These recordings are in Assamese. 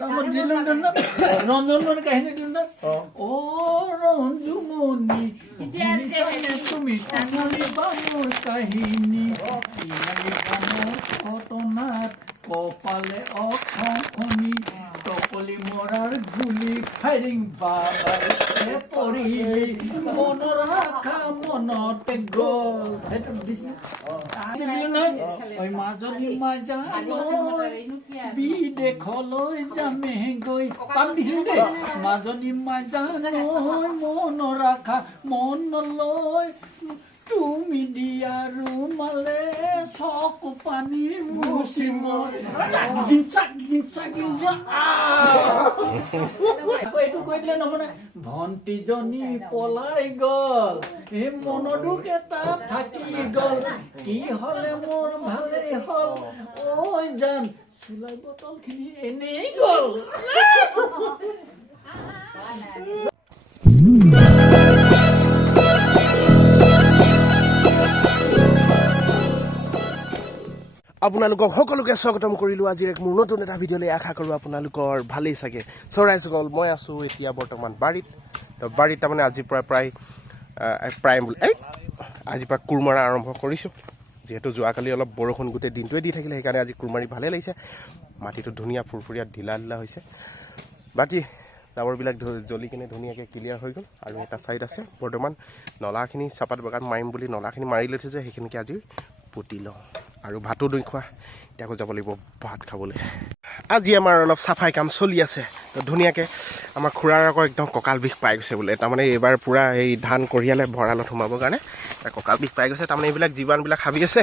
আমার কাহিনী দিলুন্ডন ও। রঞ্জুমনি তুমি কাহিনী। কপালে অখনি টকলি মরার গুলি খাইরিং বাবার পড়ি মন রাখা মনতে গল সেইটো বিদেশলৈ যামে গৈ কাম দিছিল দেই মাজনী মাজালৈ মনৰ আশা মনলৈ তুমি দিয়া ৰুমালে মুচি মই চাগি চাগি চাগি যা আকৌ এইটো কৈ দিলে নহ'ব নাই ভণ্টিজনী পলাই গ'ল এই মনৰ দুখ এটা থাকি গ'ল কি হ'লে মোৰ ভালেই হ'ল ঐ জান চুলাই বটলখিনি এনেই গ'ল আপোনালোকক সকলোকে স্বাগতম কৰিলোঁ আজিৰ এক মোৰ নতুন এটা ভিডিঅ'লৈ আশা কৰোঁ আপোনালোকৰ ভালেই চাগে। চ' ৰাইজসকল মই আছোঁ এতিয়া বৰ্তমান বাৰীত। তো বাৰীত তাৰমানে আজিৰ পৰা প্ৰায় প্ৰায় বোলে এই আজিৰ পৰা কোৰ মৰা আৰম্ভ কৰিছোঁ। যিহেতু যোৱাকালি অলপ বৰষুণ গোটেই দিনটোৱে দি থাকিলে সেইকাৰণে আজি কোৰ মাৰি ভালেই লাগিছে। মাটিটো ধুনীয়া ফুৰফুৰীয়া ঢিলা ঢিলা হৈছে। বাকী জাবৰবিলাক ধ- জ্বলি কিনে ধুনীয়াকৈ ক্লিয়াৰ হৈ গ'ল। আৰু এটা ছাইড আছে বৰ্তমান নলাখিনি চাপাত বাগান মাৰিম বুলি নলাখিনি মাৰি লৈছে যে সেইখিনিকে আজি পুতি লওঁ। আৰু ভাতো দৈ খোৱা। এতিয়া আকৌ যাব লাগিব ভাত খাবলৈ। আজি আমাৰ অলপ চাফাই কাম চলি আছে। তো ধুনীয়াকৈ আমাৰ খুৰাৰ আকৌ একদম কঁকাল বিষ পাই গৈছে বোলে। তাৰমানে এইবাৰ পূৰা এই ধান কঢ়িয়ালে ভঁৰালত সোমাবৰ কাৰণে। কঁকাল বিষ পাই গৈছে। তাৰমানে এইবিলাক জীৱাণবিলাক হাবি আছে।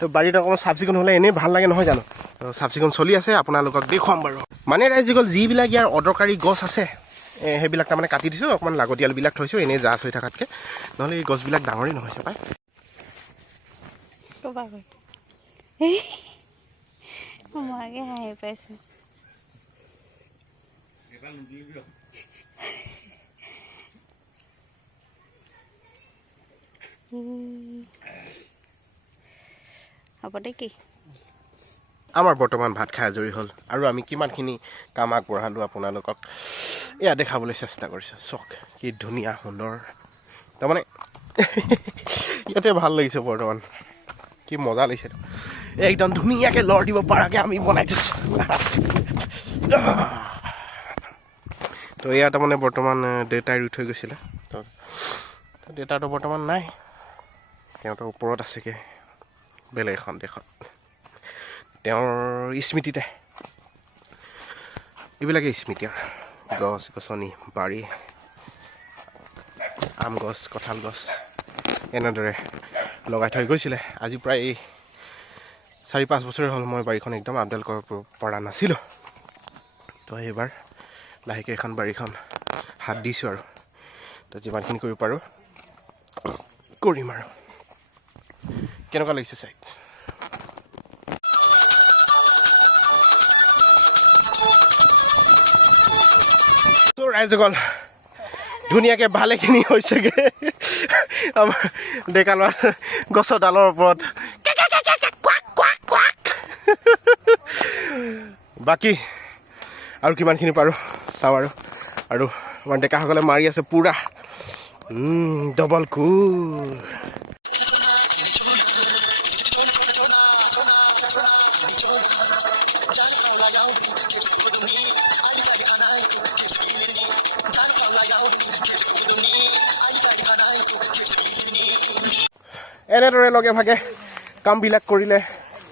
তো বাৰীত অকণমান চাফ চিকুণ হ'লে এনেই ভালো লাগে নহয় জানো? তো চাফ চিকুণ চলি আছে। আপোনালোকক দেখুৱাম বাৰু। মানে ৰাইজীগল যিবিলাক ইয়াৰ অদৰকাৰী গছ আছে সেইবিলাক তাৰমানে কাটি দিছোঁ। অকণমান লাগতিয়ালবিলাক থৈছোঁ। এনেই জাত হৈ থকাতকৈ। নহ'লে এই গছবিলাক ডাঙৰেই নহৈছে পাই হাঁহি। হ'ব দে কি আমাৰ বৰ্তমান ভাত খাই আজৰি হ'ল আৰু আমি কিমানখিনি কাম আগবঢ়ালোঁ আপোনালোকক এয়া দেখাবলৈ চেষ্টা কৰিছোঁ চক কি ধুনীয়া সুন্দৰ তাৰমানে ইয়াতে ভাল লাগিছে বৰ্তমান কি মজা লাগিছে। একদম ধুনীয়াকৈ লৰ দিব পৰাকৈ আমি বনাই থৈছোঁ তো এয়া তাৰমানে বৰ্তমান দেউতাই ৰুই থৈ গৈছিলে। তো দেউতাটো বৰ্তমান নাই। তেওঁতো ওপৰত আছেগৈ বেলেগ এখন দেশত। তেওঁৰ স্মৃতিতে। এইবিলাকেই স্মৃতি আৰু। গছ গছনি বাৰী আম গছ কঁঠাল গছ। এনেদৰে লগাই থৈ গৈছিলে। আজি প্ৰায় চাৰি পাঁচ বছৰে হ'ল মই বাৰীখন একদম আপডাল কৰিব পৰা নাছিলোঁ। তো এইবাৰ লাহেকৈ এখন বাৰীখন হাত দিছোঁ আৰু। তো যিমানখিনি কৰিব পাৰোঁ কৰিম আৰু। কেনেকুৱা লাগিছে চাই? তো ৰাইজসকল ধুনীয়াকৈ ভালেখিনি হৈছেগৈ। আমাৰ ডেকা ল'ৰা গছৰ ডালৰ ওপৰত। বাকী, আৰু কিমানখিনি পাৰোঁ? চাওঁ আৰু। আৰু আমাৰ ডেকাসকলে মাৰি আছে পূৰা। ডবল কুৰ। এনেদৰে লগে ভাগে কামবিলাক কৰিলে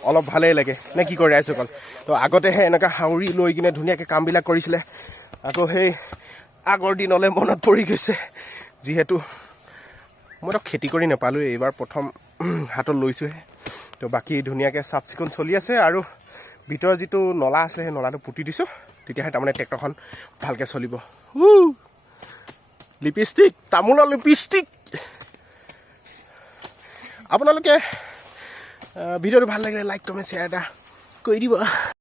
অলপ ভালেই লাগে। নে কি কৰে ৰাইজসকল তো আগতেহে এনেকুৱা হাউৰি লৈ কিনে ধুনীয়াকৈ কামবিলাক কৰিছিলে। আকৌ সেই আগৰ দিনলৈ মনত পৰি গৈছে যিহেতু মইতো খেতি কৰি নাপালোঁ এইবাৰ প্ৰথম হাতত লৈছোঁহে। তো বাকী ধুনীয়াকৈ চাফ চিকুণ চলি আছে আৰু ভিতৰৰ যিটো নলা আছিলে সেই নলাটো পুতি দিছোঁ। তেতিয়াহে তাৰমানে ট্ৰেক্টৰখন ভালকৈ চলিব। লিপষ্টিক তামোলৰ লিপষ্টিক! আপোনালোকে ভিডিঅ'টো ভালো লাগিলে লাইক কমেণ্ট শ্বেয়াৰ এটা কৰি দিব।